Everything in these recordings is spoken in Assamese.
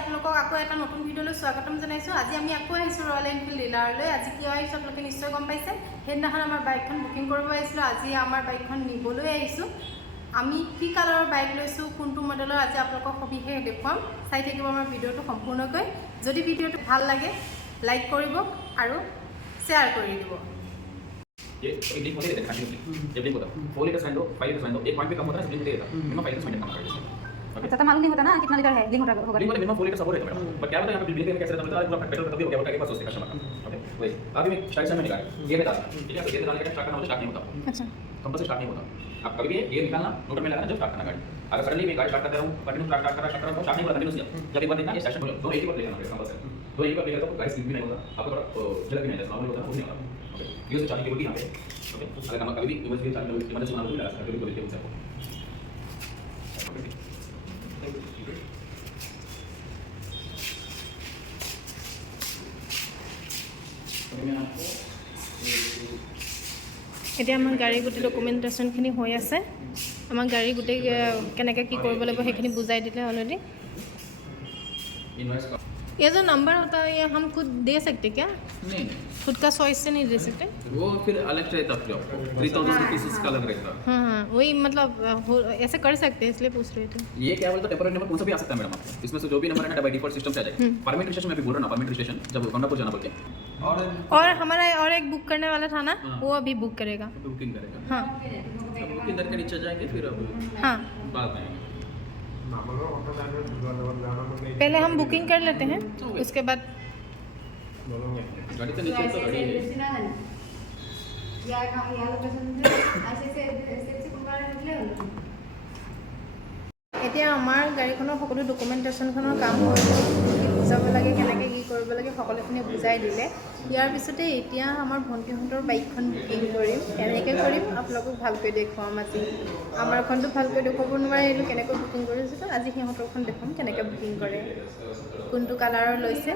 আপোনালোকক আকৌ এটা নতুন ভিডিঅ'লৈ স্বাগতম জনাইছোঁ। আজি আমি আকৌ আহিছোঁ ৰয়েল এনফিল্ড ডিলাৰলৈ। আজি কিয় আহিছোঁ আপোনালোকে নিশ্চয় গম পাইছে। সেইদিনাখন আমাৰ বাইকখন বুকিং কৰিব আহিছিলোঁ, আজি আমাৰ বাইকখন নিবলৈ আহিছোঁ। আমি কি কালাৰৰ বাইক লৈছোঁ, কোনটো মডেলৰ, আজি আপোনালোকক সবিশেষ দেখুৱাম। চাই থাকিব আমাৰ ভিডিঅ'টো সম্পূৰ্ণকৈ। যদি ভিডিঅ'টো ভাল লাগে লাইক কৰিব আৰু শ্বেয়াৰ কৰি দিব। ये एक लीक होते रहते हैं कंटिन्यूअसली जब लीक होता 4 लीटर साइन दो 5 लीटर साइन दो एक पॉइंट पे कम होता है सब लीक होते रहता मिनिमम 5 लीटर साइन कम करते हैं। अच्छा तो मालूम नहीं होता ना कितना लीटर है लीक होगा लीक मिनिमम 4 लीटर सब हो रहता है मैडम बट क्या पता यहां पे बिल में कैसे रहता है पूरा पेट्रोल खत्म हो गया बट के पास सोचते कस्टमर ओके वही अभी मैं स्टार्ट में निकाल ये बता ठीक है तो ये निकालने का स्टार्ट करना होता स्टार्ट नहीं होता। अच्छा कंपल्सरी स्टार्ट नहीं होता। आप कभी भी ये निकालना नोट में लगाना जब स्टार्ट करना गाड़ी अगर सडनली मैं गाड़ी स्टार्ट करता हूं कंटिन्यू स्टार्ट कर रहा हूं स्टार्ट नहीं होता कंटिन्यूअसली जब एक बार देखना ये स्टेशन दो एक बार ले लेना कंपल्सरी दो एक बार ले लेता तो गाड़ी स्लिप भी नहीं होता आपको थोड़ा जल्दी भी नहीं जाता नॉर्मल होता है वो नहीं होता ओके ये से चालू की रोटी यहां पे ओके अगर हम कभी भी इमरजेंसी चालू इमरजेंसी बना लो लगा सकते हो कभी भी এতিয়া আমাৰ গাড়ী গোটেই ডকুমেণ্টেশ্যনখিনি হৈ আছে। আমাৰ গাড়ী গোটেই কেনেকৈ কি কৰিব লাগিব সেইখিনি বুজাই দিলে অলৰেডি। ये जो नंबर होता है ये हम खुद दे सकते क्या? नहीं खुद का चॉइस से नहीं दे सकते? वो फिर अलग रहता फिर आपको 3000 रुपीस का अलग रहता। हाँ वही मतलब ऐसे कर सकते हैं इसलिए पूछ रहे थे। ये क्या बोलते टेम्पररी नंबर कौन सा भी आ सकता है मैडम आपको इसमें से जो भी नंबर है ना बाय डिफॉल्ट सिस्टम से आ जाएगा। परमानेंट रजिस्ट्रेशन में भी बोल रहा ना परमानेंट रजिस्ट्रेशन जब गंगापुर जाना बोल के और हमारा और एक बुक करने वाला था ना वो अभी बुक करेगा। बुकिंग करेगा हाँ बुकिंग करके नीचे जाएंगे फिर अब हाँ बाद में पहले हम बुकिंग कर लेते हैं उसके बाद गाड़ी तो नीचे तो गाड़ी है এতিয়া আমাৰ গাড়ীখনৰ সকলো ডকুমেণ্টেশ্যনখনৰ কাম হৈ গ'ল। বুজাব লাগে কেনেকৈ কি কৰিব লাগে সকলোখিনি বুজাই দিলে। ইয়াৰ পিছতে এতিয়া আমাৰ ভণ্টিহঁতৰ বাইকখন বুকিং কৰিম। কেনেকৈ কৰিম আপোনালোকক ভালকৈ দেখুৱাম আজি। আমাৰখনটো ভালকৈ দেখুৱাব নোৱাৰিলোঁ কেনেকৈ বুকিং কৰিছিলোঁ, আজি সিহঁতৰখন দেখুৱাম কেনেকৈ বুকিং কৰে, কোনটো কালাৰৰ লৈছে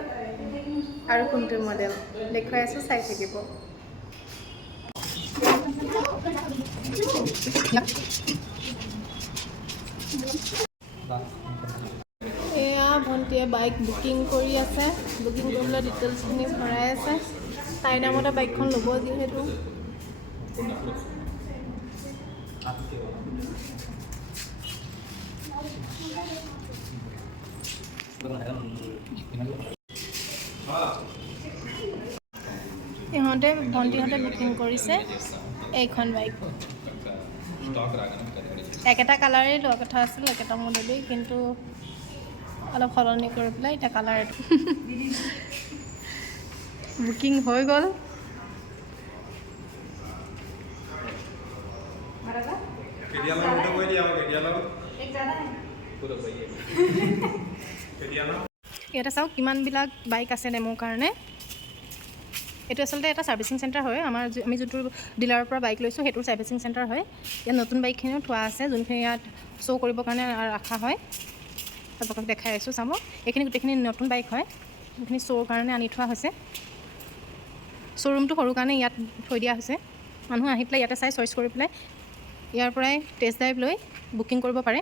আৰু কোনটো মডেল দেখুৱাই আছোঁ, চাই থাকিব। এয়া ভণ্টিয়ে বাইক বুকিং কৰি আছে। বুকিং কৰিবলৈ ডিটেইলছখিনি ভৰাই আছে। তাইৰ নামতে বাইকখন ল'ব যিহেতু। ভণ্টিহঁতে বুকিং কৰিছে এইখন বাইক। একেটা কালাৰেই লোৱা কথা আছিল, একেটা মডেলেই, কিন্তু অলপ সলনি কৰি পেলাই এতিয়া কালাৰ বুকিং হৈ গ'ল। ইয়াতে চাওক কিমানবিলাক বাইক আছে ডেমোৰ কাৰণে। এইটো আচলতে এটা ছাৰ্ভিচিং চেণ্টাৰ হয়। আমি যোনটো ডিলাৰৰ পৰা বাইক লৈছোঁ সেইটোৰ ছাৰ্ভিচিং চেণ্টাৰ হয়। ইয়াত নতুন বাইকখিনিও থোৱা আছে যোনখিনি ইয়াত শ্ব' কৰিবৰ কাৰণে ৰখা হয়। আপোনালোকক দেখাই আছোঁ চাব। এইখিনি গোটেইখিনি নতুন বাইক হয়, সেইখিনি শ্ব'ৰ কাৰণে আনি থোৱা হৈছে। শ্ব'ৰুমটো সৰু কাৰণে ইয়াত থৈ দিয়া হৈছে। মানুহ আহি পেলাই ইয়াতে চাই চইচ কৰি পেলাই ইয়াৰ পৰাই টেষ্ট ড্ৰাইভ লৈ বুকিং কৰিব পাৰে।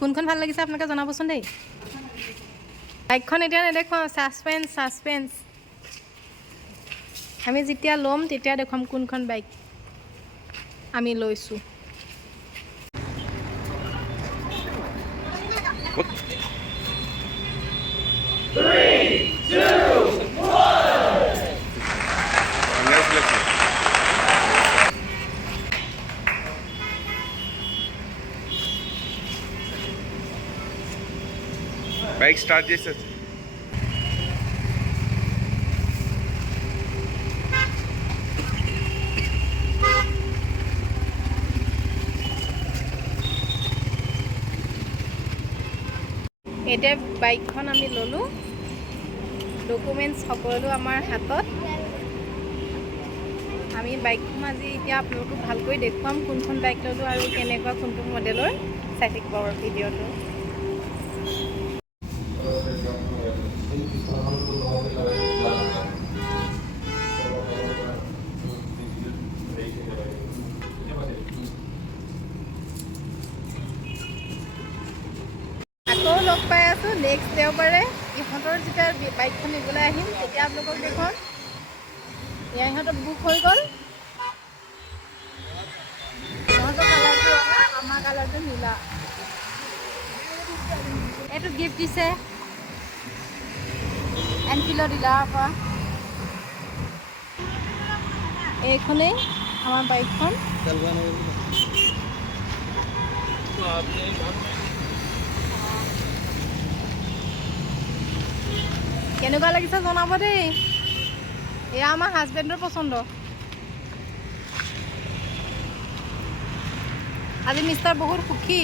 কোনখন ভাল লাগিছে আপোনালোকে জনাবচোন দেই। বাইকখন এতিয়া নেদেখুৱাওঁ, ছাছপেঞ্চ। আমি যেতিয়া ল'ম তেতিয়া দেখুৱাম কোনখন বাইক আমি লৈছোঁ। बाइक स्टार्ट जैसे এতিয়া বাইকখন আমি ল'লোঁ, ডকুমেণ্টছ সকলো আমাৰ হাতত। আমি বাইকখন আজি এতিয়া আপোনালোকক ভালকৈ দেখুৱাম কোনখন বাইক ল'লোঁ আৰু কেনেকুৱা কোনটো মডেলৰ। চাই থাকিব ভিডিঅ'টো। আকৌ লগ পাই আছোঁ নেক্সট দেওবাৰে। ইহঁতৰ যেতিয়া বাইকখন নিবলৈ আহিম তেতিয়া আপোনালোকক দেখোন এয়া ইহঁতৰ বুক হৈ গ'ল। ইহঁতৰ কালাৰটো ৰঙা, আমাৰ কালাৰটো নীলা। এইটো গিফ্ট দিছে এনফিল্ডৰ ডিলাৰৰ পৰা। এইখনেই আমাৰ বাইকখন। কেনেকুৱা লাগিছে জনাব দেই। এয়া আমাৰ হাজবেণ্ডৰ পচন্দ। আজি মিষ্টাৰ বহুত সুখী।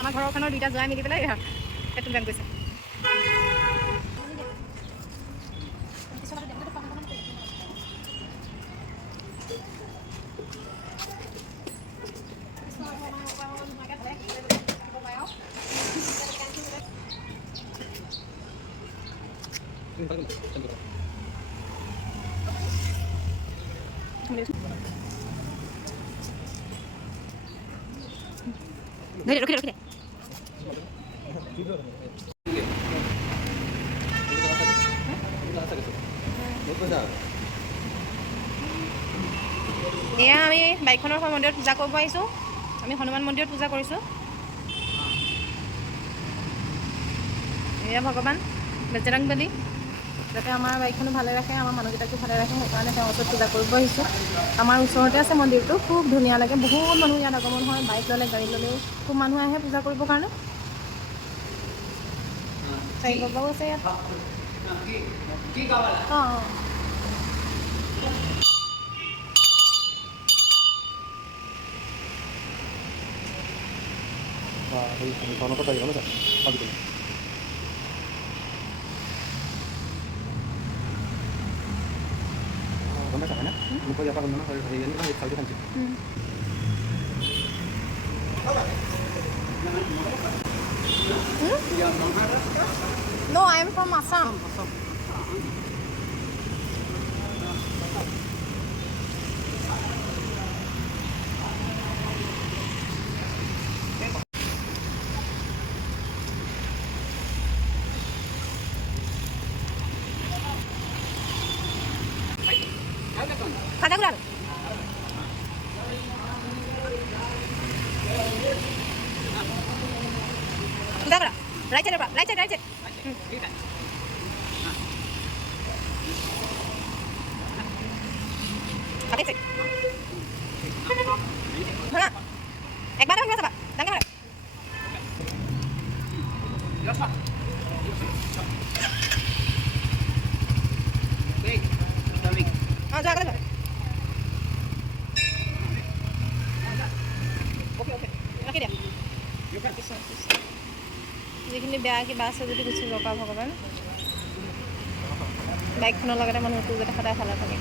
আমাৰ ঘৰখনৰ দুইটা জোৱাই মিলি পেলাই সেইটো গান গৈছে। ৰখি দে। এয়া আমি বাইকখনৰ মন্দিৰত পূজা কৰিব আহিছোঁ। আমি হনুমান মন্দিৰত পূজা কৰিছোঁ। এয়া ভগৱান বজৰংবলী যাতে আমাৰ বাইকখনো ভালে ৰাখে, আমাৰ মানুহকেইটাকো ভালে ৰাখে, সেইকাৰণে তেওঁৰ ওচৰত পূজা কৰিব আহিছোঁ। আমাৰ ওচৰতে আছে মন্দিৰটো, খুব ধুনীয়া লাগে। বহুত মানুহ ইয়াত আগমন হয়। বাইক ল'লে গাড়ী ল'লেও খুব মানুহ আহে পূজা কৰিবৰ কাৰণে। চাই বাবাও আছে ইয়াত। অঁ No, I am from Assam. Kada kuda. Kuda kuda. Right side, bro. Right side, right side. Right side. Haa. Ek baar hiwa sabah. Danga mara. Ah, jaga deh. Okay. Rakhi dia. যিখিনি বেয়া কিবা আছে যদি গুচি যাওক ভগৱান। বাইকখনৰ লগতে মানুহটো যাতে সদায় ভালে থাকে।